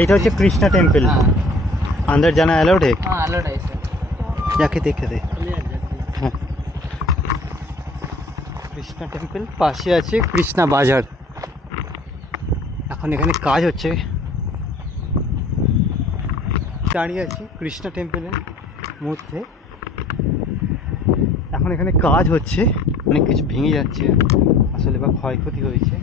এইটা হচ্ছে কৃষ্ণা টেম্পল। हाँ अंदर जाना अलाउड है? हाँ अलाउड है सर। जाके देखे दे। हाँ কৃষ্ণা টেম্পল, পাশে আছে কৃষ্ণা বাজার। এখন এখানে কাজ হচ্ছে, দাঁড়িয়ে আছি কৃষ্ণা টেম্পলের মধ্যে। এখন এখানে কাজ হচ্ছে, অনেক কিছু ভেঙে যাচ্ছে আসলে বা ক্ষয়ক্ষতি হয়েছে।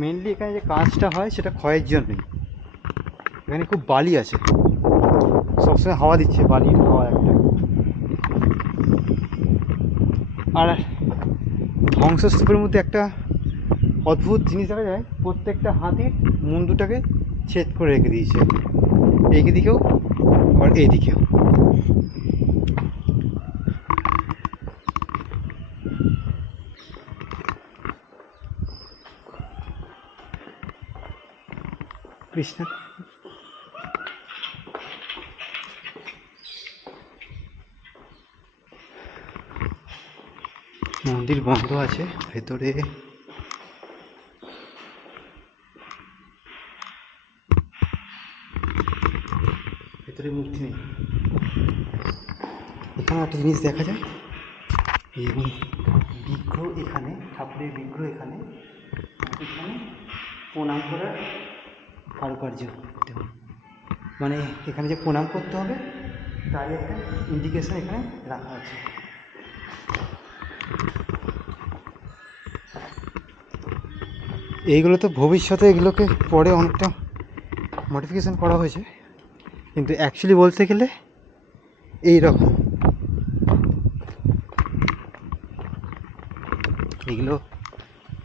মেনলি এখানে যে কাজটা হয় সেটা ক্ষয়ের জন্যই। এখানে খুব বালি আছে, সবসময় হাওয়া দিচ্ছে, বালির হাওয়া একটা। আর ধ্বংসস্তূপের মধ্যে একটা অদ্ভুত জিনিস দেখা যায়, প্রত্যেকটা হাতির মুন্ডুটাকে ছেদ করে রেখে দিয়েছে, এই দিকেও আর এই দিকেও। কৃষ্ণ মন্দির বন্ধ আছে, ভেতরে ভেতরে মূর্তি নেই। এখানে একটা জিনিস দেখা যায়, এবং বিগ্রহ এখানে, ঠাকুরের বিগ্রহ এখানে, এখানে প্রণাম করার কারুকার্য দেখুন। মানে এখানে যে প্রণাম করতে হবে তারই একটা ইন্ডিকেশন এখানে রাখা আছে। এইগুলো তো ভবিষ্যতে এগুলোকে পরে অনেকটা মডিফিকেশান করা হয়েছে, কিন্তু অ্যাকচুয়ালি বলতে গেলে এই রকম। এগুলো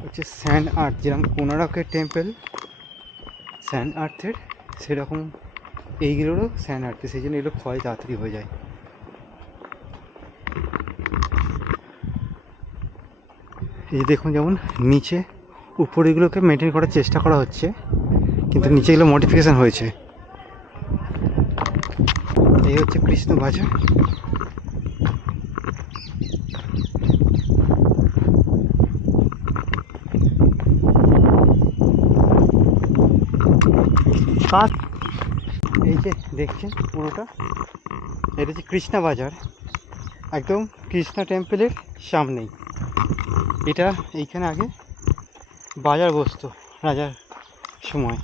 হচ্ছে স্যান্ড আর্থ, যেরকম কোনারকের টেম্পল স্যান্ড আর্থের, সেরকম এইগুলোরও স্যান্ড আর্থে, সেই জন্য এগুলো ক্ষয় তাড়াতাড়ি হয়ে যায়। এই দেখুন, যেমন নিচে উপরে এগুলোকে মেনটেন করার চেষ্টা করা হচ্ছে, কিন্তু নিচে এগুলো মডিফিকেশান হয়েছে। এই হচ্ছে কৃষ্ণ বাজার। কাজ এই যে দেখছেন পুরোটা, এটা হচ্ছে কৃষ্ণা বাজার, একদম কৃষ্ণা টেম্পলের সামনেই। এটা এইখানে আগে বাজার বসতো রাজার সময়।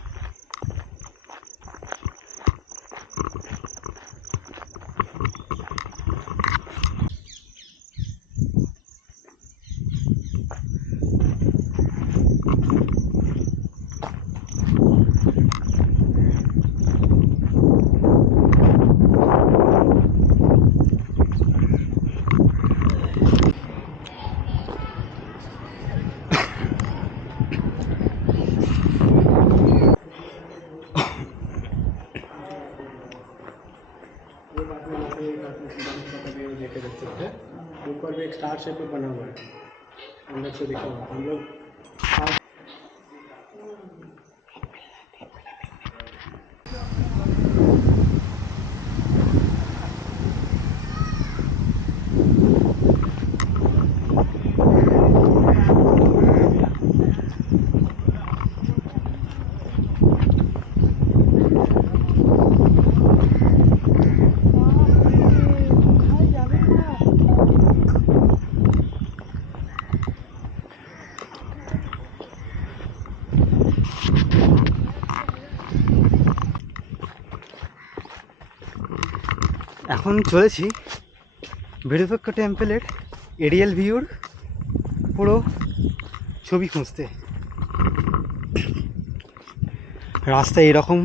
देखे देख सकते हैं, ऊपर में एक स्टार शेप में बना हुआ है, अंदर से दिखा हुआ हम लोग। এখন চলেছি বিরূপাক্ষ টেম্পলের এরিয়াল ভিউর পুরো ছবি খুঁজতে। রাস্তা এরকম,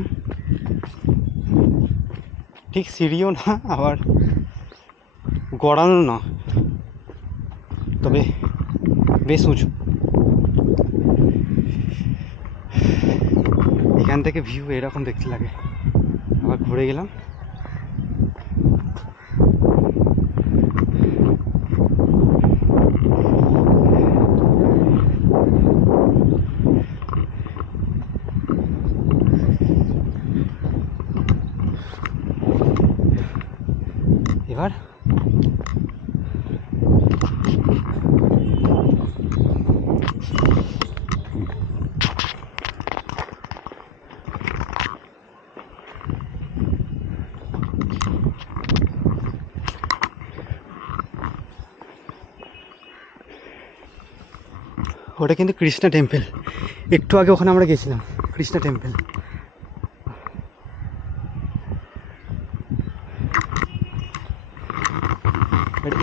ঠিক সিঁড়িও না আবার গড়ানো না, তবে বেশ উঁচু। এখান থেকে ভিউ এরকম দেখতে লাগে। আবার ঘুরে গেলাম, এবার ওটা কিন্তু কৃষ্ণা টেম্পল, একটু আগে ওখানে আমরা গেছিলাম, কৃষ্ণা টেম্পল।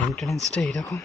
এন্ট্রান্সটা এরকম।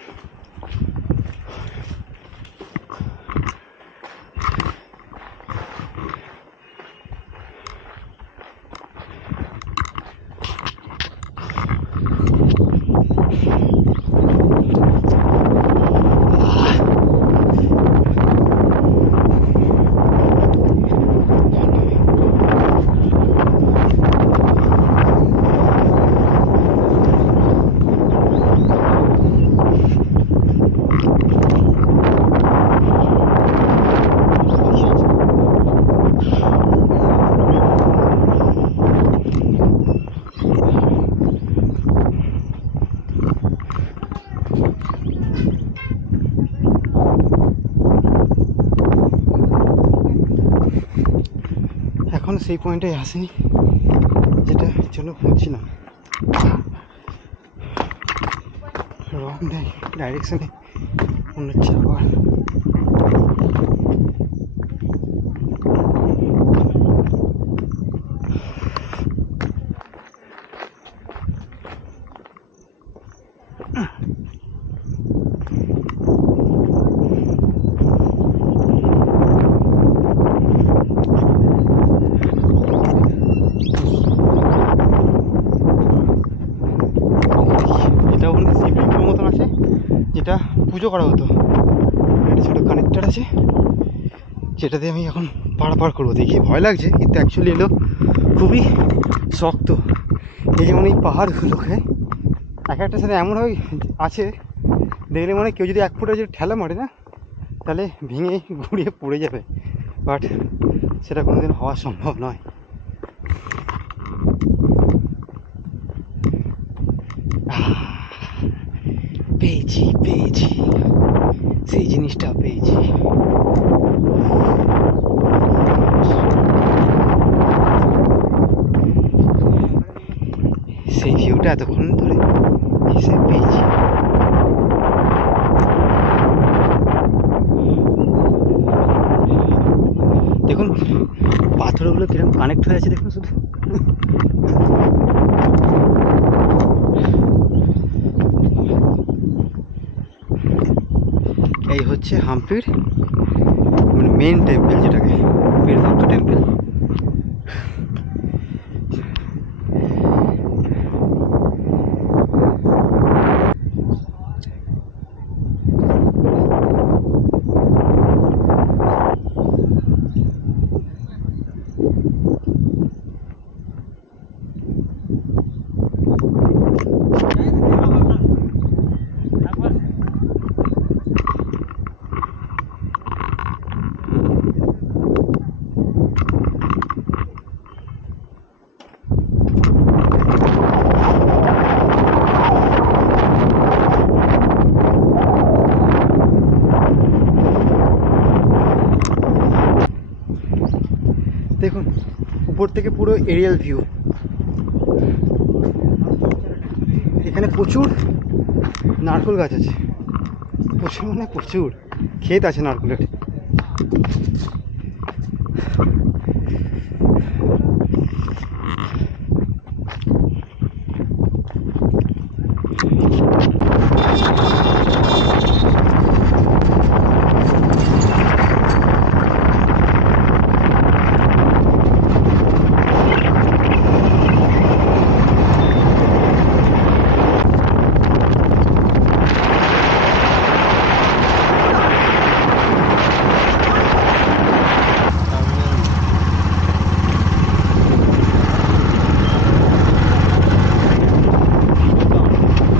এখন সেই পয়েন্টে আসেনি যেটা জন্য পৌঁছিলাম, রং ডাইরেকশনে মনে হচ্ছে আবার। এটা ওখানে শিবলিঙ্গের মতন আছে যেটা পুজো করা হতো, একটা ছোটো কানেক্টার আছে যেটাতে আমি এখন পারাপার করবো। দেখি ভয় লাগছে, কিন্তু অ্যাকচুয়ালি এলো খুবই শক্ত। এই যেমন এই পাহাড়গুলোকে এক একটার সাথে এমনভাবে আছে, দেখলে মানে কেউ যদি 1 ফুটে যদি ঠেলা মারে না, তাহলে ভেঙে ঘুরিয়ে পড়ে যাবে, বাট সেটা কোনোদিন হওয়া সম্ভব নয়। পেয়েছি পেয়েছি, সেই জিনিসটা পেয়েছি। সেই ভিউটা এতক্ষণ ধরে এসে পেয়েছি। দেখুন পাথরগুলো কিরকম কানেক্ট হয়ে আছে, দেখুন শুধু। এই হচ্ছে হাম্পির মানে মেন টেম্পল, যেটাকে বীরভদ্র টেম্পল। দেখুন উপর থেকে পুরো এরিয়াল ভিউ। এখানে প্রচুর নারকেল গাছ আছে, প্রচুর মানে প্রচুর ক্ষেত আছে নারকেলের।